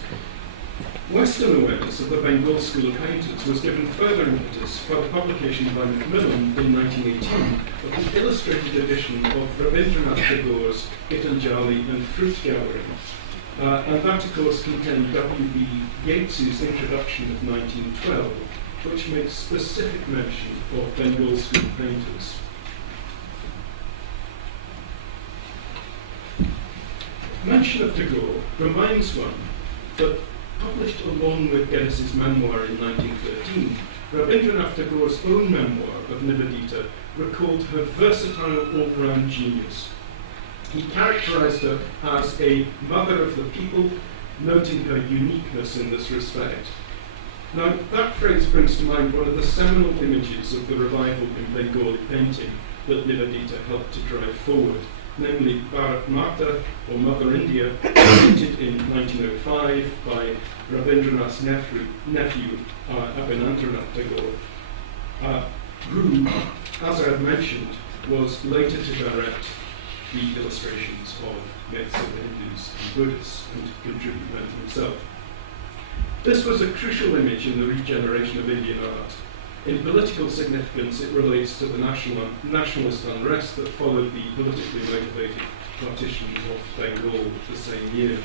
Western awareness of the Bengal School of Painters was given further impetus by the publication by Macmillan in 1918 of the illustrated edition of Rabindranath Tagore's Gitanjali and Fruit Gallery. And that, of course, contained W.B. Yeats's introduction of 1912, which makes specific mention of Bengal School painters. Mention of Tagore reminds one that, published along with Geddes' memoir in 1913, Rabindranath Tagore's own memoir of Nevedita recalled her versatile all-round genius. He characterized her as a mother of the people, noting her uniqueness in this respect. Now, that phrase brings to mind one of the seminal images of the revival in Bengali painting that Nevedita helped to drive forward, namely Bharat Mata, or Mother India, painted in 1905 by Rabindranath's nephew Abanindranath Tagore, who, as I have mentioned, was later to direct the illustrations of myths of the Hindus and Buddhists and to contribute them himself. This was a crucial image in the regeneration of Indian art. In political significance, it relates to the nationalist unrest that followed the politically motivated partition of Bengal the same year.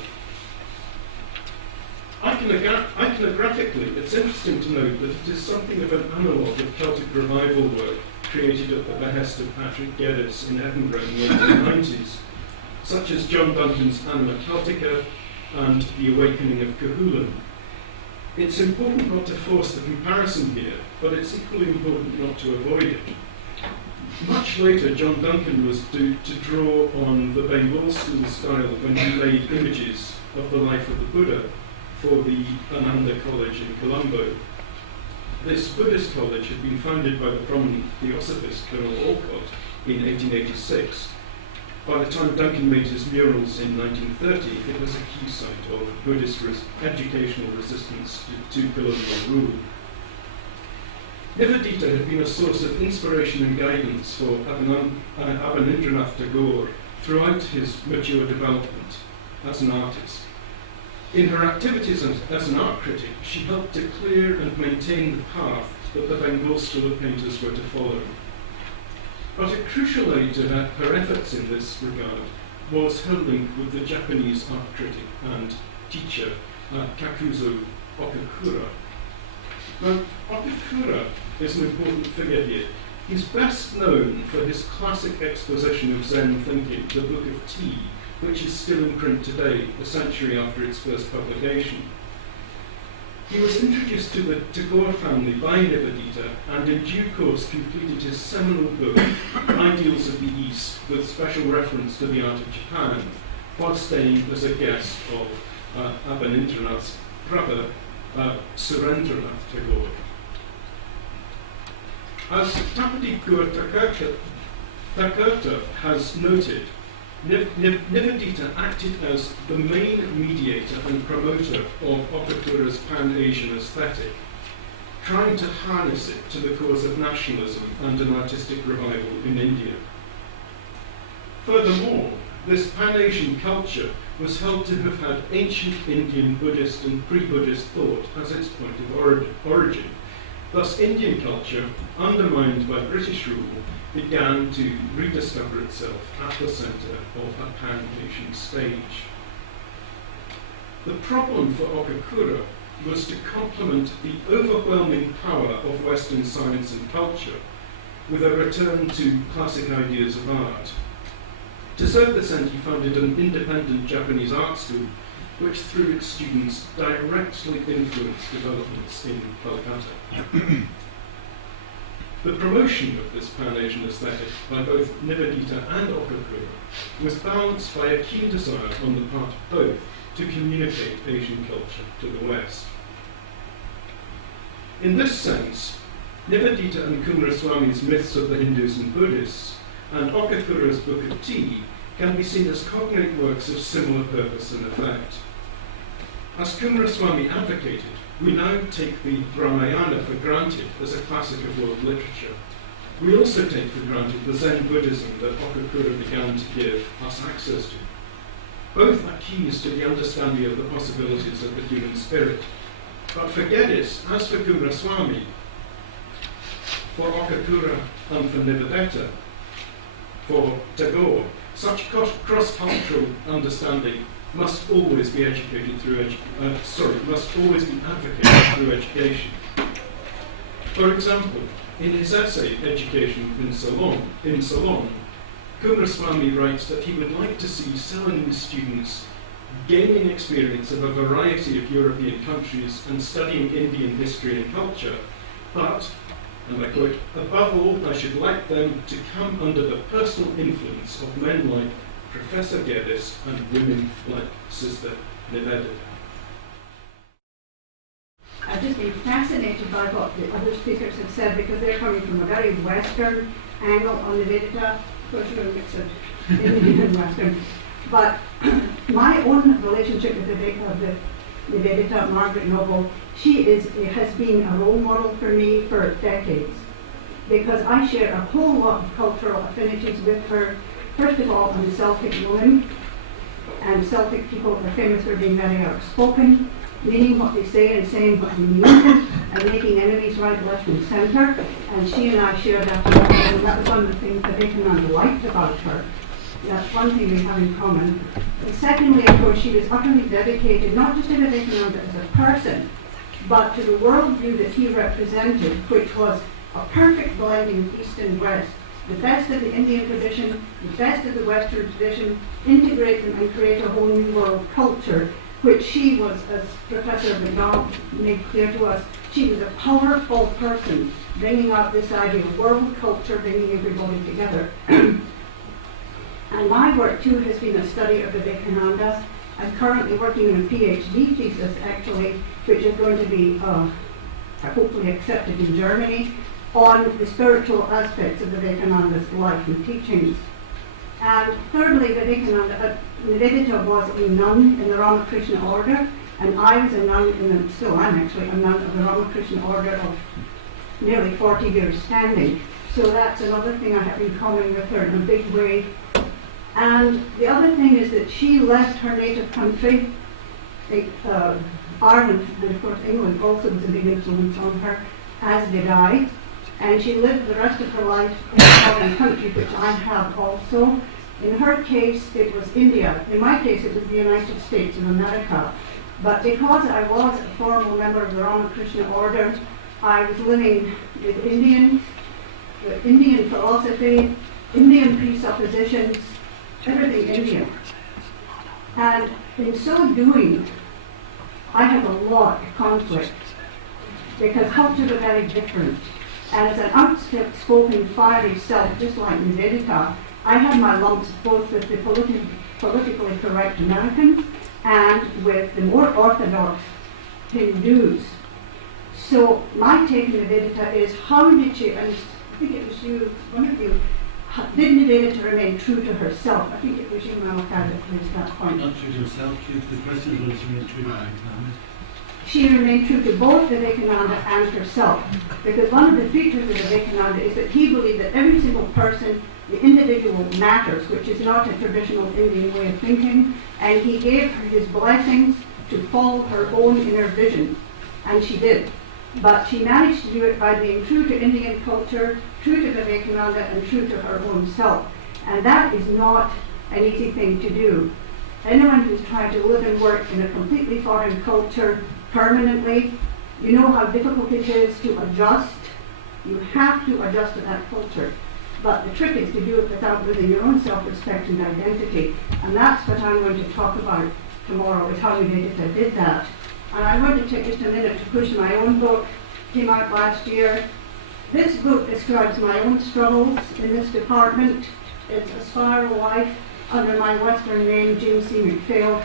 Iconographically, it's interesting to note that it is something of an analogue of Celtic revival work created at the behest of Patrick Geddes in Edinburgh in the 1990s. such as John Duncan's Anima Celtica and The Awakening of Cahulan. It's important not to force the comparison here, but it's equally important not to avoid it. Much later, John Duncan was to draw on the Bengal school style when he made images of the life of the Buddha for the Ananda College in Colombo. This Buddhist college had been founded by the prominent theosophist Colonel Olcott in 1886. By the time Duncan made his murals in 1930, it was a key site of Buddhist educational resistance to colonial rule. Nevedita had been a source of inspiration and guidance for Abanindranath Tagore throughout his mature development as an artist. In her activities as an art critic, she helped to clear and maintain the path that the Bengal school of painters were to follow. But a crucial aid to her efforts in this regard was her link with the Japanese art critic and teacher Kakuzo Okakura. Now, Okakura is an important figure here. He's best known for his classic exposition of Zen thinking, The Book of Tea, which is still in print today, a century after its first publication. He was introduced to the Tagore family by Nevedita and in due course completed his seminal book, Ideals of the East, with special reference to the art of Japan, while staying as a guest of Abanindranath's brother, Surendranath Tagore. As Tapati Gur Takurta has noted, Nevedita acted as the main mediator and promoter of Okakura's Pan-Asian aesthetic, trying to harness it to the cause of nationalism and an artistic revival in India. Furthermore, this Pan-Asian culture was held to have had ancient Indian Buddhist and pre-Buddhist thought as its point of origin. Thus, Indian culture, undermined by British rule, began to rediscover itself at the centre of a Pan-Asian stage. The problem for Okakura was to complement the overwhelming power of Western science and culture with a return to classic ideas of art. To serve this end, he founded an independent Japanese art school, which through its students directly influenced developments in Kolkata. The promotion of this Pan-Asian aesthetic by both Nevedita and Okakura was balanced by a keen desire on the part of both to communicate Asian culture to the West. In this sense, Nevedita and Coomaraswamy's myths of the Hindus and Buddhists and Okakura's Book of Tea can be seen as cognate works of similar purpose and effect. As Coomaraswamy advocated, we now take the Ramayana for granted as a classic of world literature. We also take for granted the Zen Buddhism that Okakura began to give us access to. Both are keys to the understanding of the possibilities of the human spirit. But for Geddes, as for Coomaraswamy, for Okakura and for Nevedita, for Tagore, such cross-cultural understanding must always be educated through must always be advocated through education. For example, in his essay Education in Ceylon, Coomaraswamy writes that he would like to see Ceylonese students gaining experience of a variety of European countries and studying Indian history and culture, but, and I quote, above all, I should like them to come under the personal influence of men like Professor Geddes and women like Sister Nevedita. I've just been fascinated by what the other speakers have said because they're coming from a very Western angle on Nevedita. Of course, you're a mix of Indian and Western. But my own relationship with the Nevedita, Margaret Noble, she has been a role model for me for decades because I share a whole lot of cultural affinities with her. First of all, I'm a Celtic woman, and Celtic people are famous for being very outspoken, meaning what they say and saying what they mean, and making enemies right, left, and centre. And she and I share that, and that was one of the things that Vivekananda liked about her. That's one thing we have in common. And secondly, of course, she was utterly dedicated, not just to Vivekananda as a person, but to the worldview that he represented, which was a perfect blending of East and West, the best of the Indian tradition, the best of the Western tradition, integrate them and create a whole new world culture, which she was, as Professor McDonald made clear to us, she was a powerful person bringing out this idea of world culture, bringing everybody together. And my work too has been a study of Vivekananda. I'm currently working on a PhD thesis actually, which is going to be hopefully accepted in Germany, on the spiritual aspects of Vivekananda's life and teachings. And thirdly, Nevedita was a nun in the Ramakrishna order, and I was a nun, still am actually a nun of the Ramakrishna order of nearly 40 years standing. So that's another thing I have in common with her in a big way. And the other thing is that she left her native country, Ireland, and of course England also was a big influence on her, as did I. And she lived the rest of her life in a foreign country, which I have also. In her case, it was India. In my case, it was the United States of America. But because I was a formal member of the Ramakrishna order, I was living with Indians, with Indian philosophy, Indian presuppositions, everything Indian. And in so doing, I had a lot of conflict because cultures are very different. And as an outspoken, fiery self, just like Nevedita, I had my lumps both with the politically correct Americans and with the more orthodox Hindus. So my take on Nevedita is how did she, and I think it was you, one of you, did Nevedita remain true to herself? I think it was you, Malachi, that raised that point. Not true to herself, the question was remain true to Vivekananda. She remained true to both Vivekananda and herself. Because one of the features of Vivekananda is that he believed that every single person, the individual matters, which is not a traditional Indian way of thinking, and he gave her his blessings to follow her own inner vision. And she did. But she managed to do it by being true to Indian culture, true to Vivekananda, and true to her own self. And that is not an easy thing to do. Anyone who's tried to live and work in a completely foreign culture permanently, you know how difficult it is to adjust. You have to adjust to that culture. But the trick is to do it without losing your own self-respect and identity. And that's what I'm going to talk about tomorrow, is how Nevedita did that. And I want to take just a minute to push my own book. Came out last year. This book describes my own struggles in this department. It's A Spiral Life under my Western name, James C. McPhail.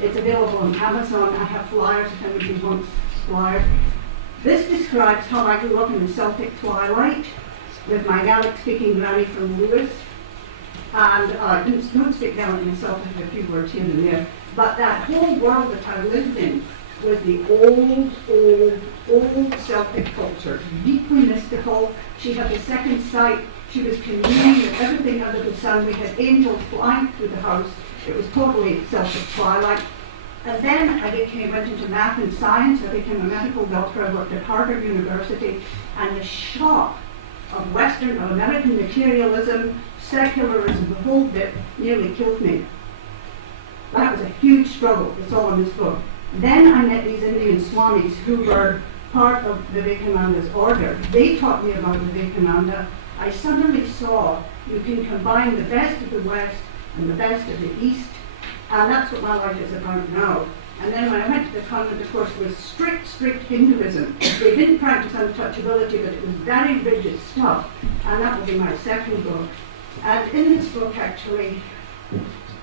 It's available on Amazon. I have flyers if anybody wants flyers. This describes how I grew up in the Celtic twilight with my Gaelic-speaking granny from Lewis. And I don't speak Gaelic myself, I have a few words here and there. But that whole world that I lived in was the old Celtic culture, deeply mystical. She had the second sight. She was communing with everything under the sun. We had angels flying through the house. It was totally Celtic twilight. And then I went into math and science. I became a medical doctor. I worked at Harvard University. And the shock of Western, of American materialism, secularism, the whole bit nearly killed me. That was a huge struggle. It's all in this book. Then I met these Indian swamis who were part of Vivekananda's order. They taught me about Vivekananda. I suddenly saw you can combine the best of the West and the best of the East, and that's what my life is about now. And then when I went to the convent, of course, it was strict Hinduism. They didn't practice untouchability, but it was very rigid stuff, and that will be my second book. And in this book, actually,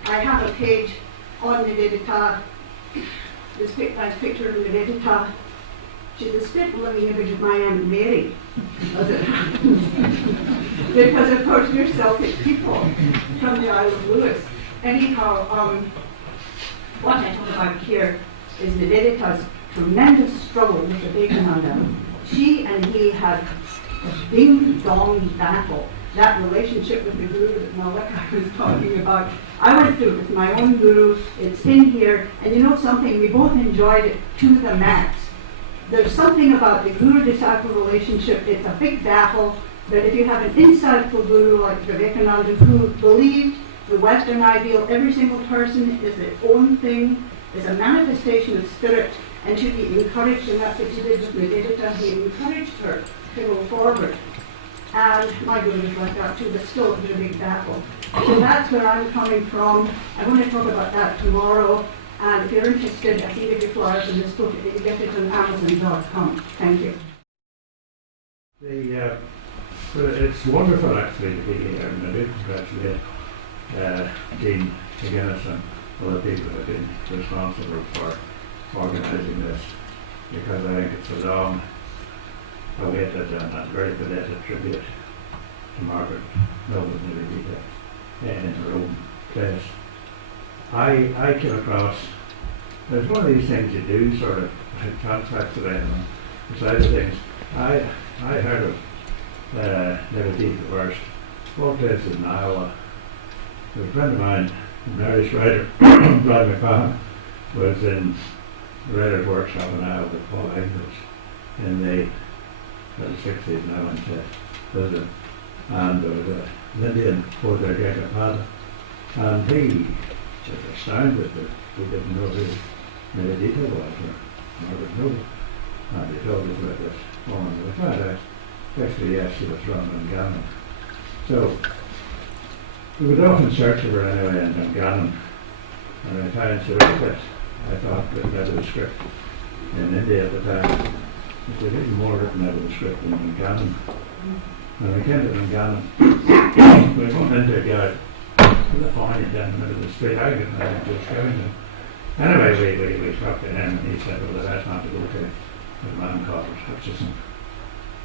I have a page on Nevedita, this nice picture of Nevedita. She's a spit living image of my Aunt Mary, as it happens. Because, of course, we're Celtic people from the Isle of Lewis. Anyhow, what I talk about here is Nevedita's tremendous struggle with Vivekananda. She and he had a ding-dong battle. That relationship with the guru that Malachi was talking about, I went through it with my own guru. It's in here, and you know something, we both enjoyed it to the max. There's something about the guru-disciple relationship, it's a big battle, but if you have an insightful guru like Vivekananda who believed the Western ideal, every single person is their own thing, is a manifestation of spirit, and should be encouraged, and that's what he did with Nevedita. He encouraged her to go forward. and my guru was like that too, but still it was a big battle. So that's where I'm coming from. I'm going to talk about that tomorrow, and if you're interested, I think if you flowers in this book, you can get it on Amazon.com. Thank you. It's wonderful actually to be here, and I do congratulate Dean McGuinness and other people who have been responsible for organising this, because I think it's a long awaited and a very belated tribute to Margaret Noble Nevedita in her own place. I came across, there's one of these things you do, sort of contacts with anyone, the side of things. I heard of Nevedita first, all places in Iowa. A friend of mine, an Irish writer, Brad McCann, was in the writer's workshop in Iowa with Paul English in the 60s, and I went to visit him. And there was an Indian poet there, Jacob Padda, and he just astounded that we didn't know who Nevedita was, or Margaret Noble. And he told us about this woman. We found out, actually, yes, she was from Dungannon. So we would often search for her anyway in Dungannon, and I found she wrote it. I thought that out of the script in India at the time. It's a little more written out of the script in Dungannon. When we came to Dungannon, we went into a yard with a fine down the middle of the street. I didn't know what was going on. Anyway, we talked to him, and he said, well, the best man to go to a man called Hutchison,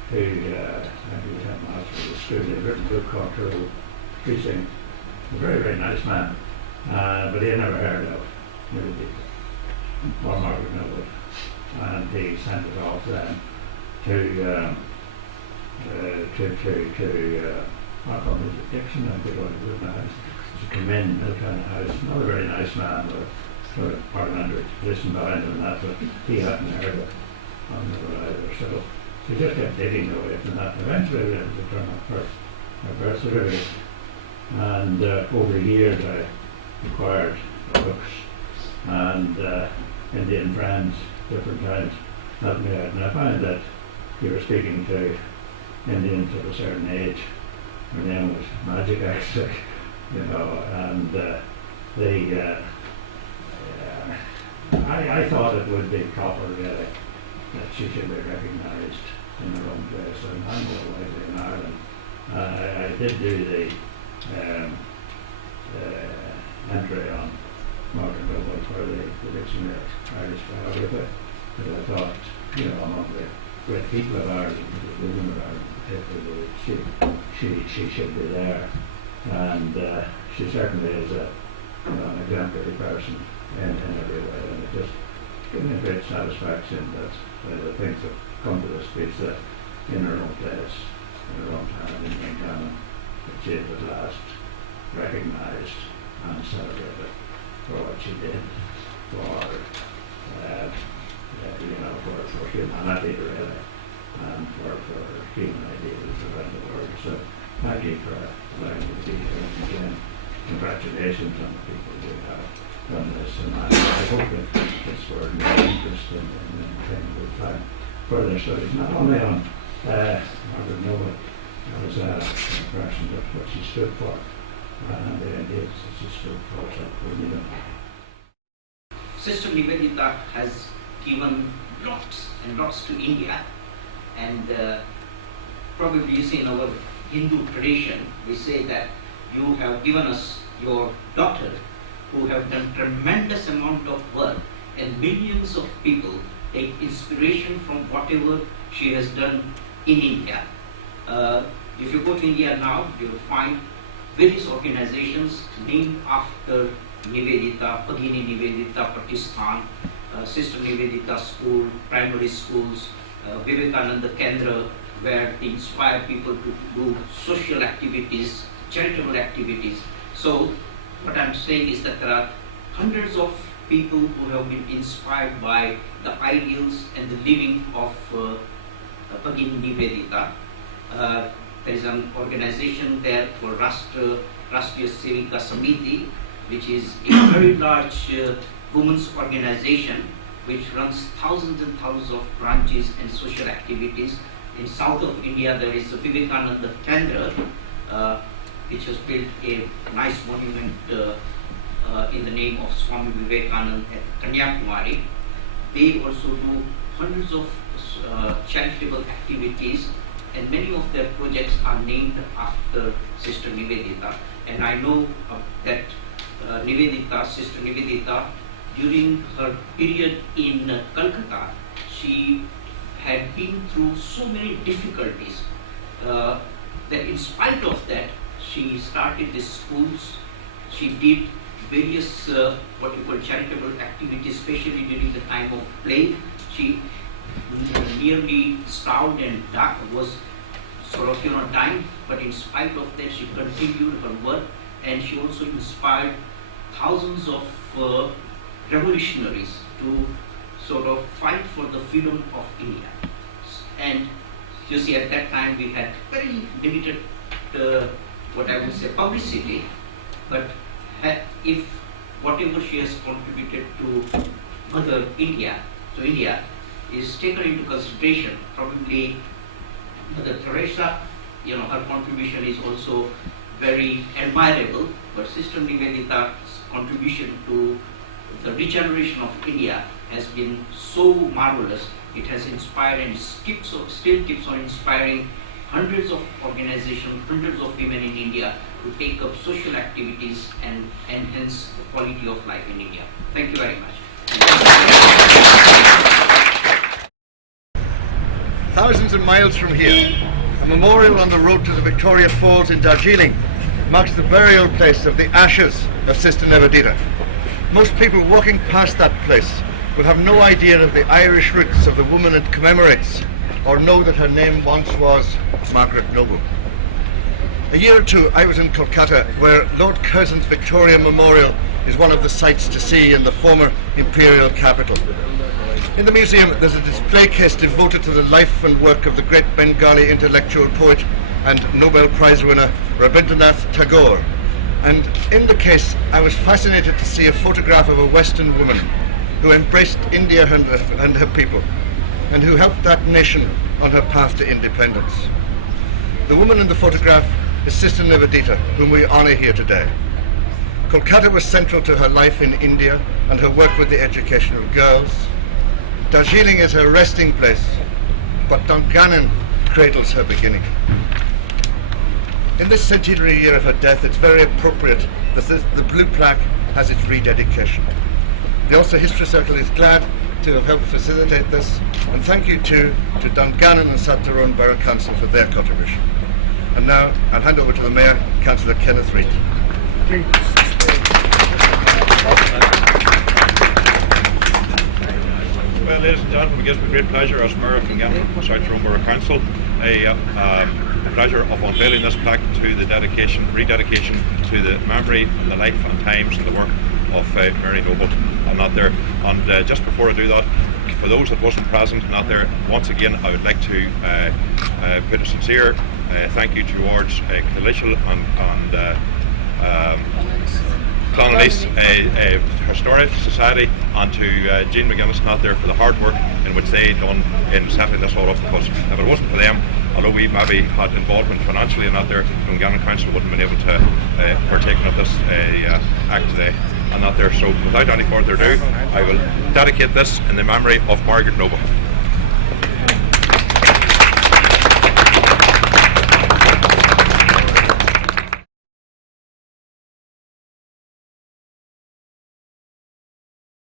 who he was headmaster of the school. He had written a book called Turtle Precinct. A very, very nice man, but he had never heard of Nevedita or Margaret Noble, and he sent us off then to Dixon, I think what it was now. To come in, that kind of house. Not a very nice man, with a sort of parliamentary position behind him and that, but he hadn't heard of it on the either. So he just kept digging away from that. Eventually we were able to turn up her birth certificate. And over the years I acquired books and Indian friends, different kinds, helped me out. And I find that you were speaking to Indians of a certain age. Her name was Magic actually, you know, and I thought it would be proper that she should be recognised in her own place, and I'm more likely in Ireland. I did do the entry on Margaret Noble for the dictionary Irish biography, but I thought, you know, among the great people of Ireland, the women of Ireland particularly, she should be there, and she certainly is an exemplary person in every way, and it just gives me great satisfaction that the things have come to this speech, that in her own place, in her own time in Dungannon, that she is at last recognised and celebrated for what she did for for humanity really, and for human ideals around the world. So thank you for allowing me to be here, and again, congratulations on the people who have done this, and I hope that this word more interest in will find further studies, not only on Margaret Noble as a person, but what she stood for, and the ideas that she stood for. So we need them. Sister Nevedita has given lots and lots to India, and probably you see in our Hindu tradition, we say that you have given us your daughter, who have done tremendous amount of work, and millions of people take inspiration from whatever she has done in India. If you go to India now, you will find various organizations named after Nevedita, Bhagini Nevedita Pratishthan, Sister Nevedita School, primary schools, Vivekananda Kendra, where they inspire people to do social activities, charitable activities. So what I'm saying is that there are hundreds of people who have been inspired by the ideals and the living of Bhagini Nevedita. There is an organization there for Rashtriya Sevika Samiti, which is a very large women's organization which runs thousands and thousands of branches and social activities. in south of India there is a Vivekananda Kendra, which has built a nice monument in the name of Swami Vivekananda at Kanyakumari. They also do hundreds of charitable activities, and many of their projects are named after Sister Nevedita. And I know that Sister Nevedita, during her period in Calcutta, she had been through so many difficulties that in spite of that, she started these schools. She did various what you call charitable activities, especially during the time of plague. She nearly starved and was sort of dying, but in spite of that, she continued her work, and she also inspired thousands of revolutionaries to sort of fight for the freedom of India. And you see, at that time we had very limited, what I would say, publicity, but if whatever she has contributed to Mother India, is taken into consideration, probably Mother Teresa, her contribution is also very admirable, but Sister Nivedita's contribution to the regeneration of India has been so marvelous. It has inspired and still keeps on inspiring hundreds of organizations, hundreds of women in India to take up social activities and enhance the quality of life in India. Thank you very much. Thousands of miles from here, a memorial on the road to the Victoria Falls in Darjeeling marks the burial place of the ashes of Sister Nevedita. Most people walking past that place will have no idea of the Irish roots of the woman it commemorates, or know that her name once was Margaret Noble. A year or two I was in Kolkata, where Lord Curzon's Victoria Memorial is one of the sights to see in the former imperial capital. In the museum there's a display case devoted to the life and work of the great Bengali intellectual poet and Nobel Prize winner Rabindranath Tagore. And in the case I was fascinated to see a photograph of a Western woman who embraced India and her people, and who helped that nation on her path to independence. The woman in the photograph is Sister Nevedita, whom we honour here today. Kolkata was central to her life in India and her work with the education of girls. Darjeeling is her resting place, but Dungannon cradles her beginning. In this centenary year of her death, it's very appropriate that the blue plaque has its rededication. The Ulster History Circle is glad to have helped facilitate this, and thank you too to Dungannon and South Tyrone Borough Council for their contribution. And now I'll hand over to the Mayor, Councillor Kenneth Reid. Well, ladies and gentlemen, it gives me great pleasure as Mayor of Dungannon, South Tyrone Borough Council, a pleasure of unveiling this plaque to the rededication to the memory and the life and times and the work of Mary Noble and not there. And just before I do that, for those that wasn't present and not there, once again I would like to put a sincere thank you towards Collision and Clonelise Historic Society, and to Jean McGuinness not there for the hard work in which they done in setting this all up, because if it wasn't for them, although we maybe had involvement financially in that there, Dungannon Council wouldn't have been able to partake of this act today and not there. So without any further ado, I will dedicate this in the memory of Margaret Noble.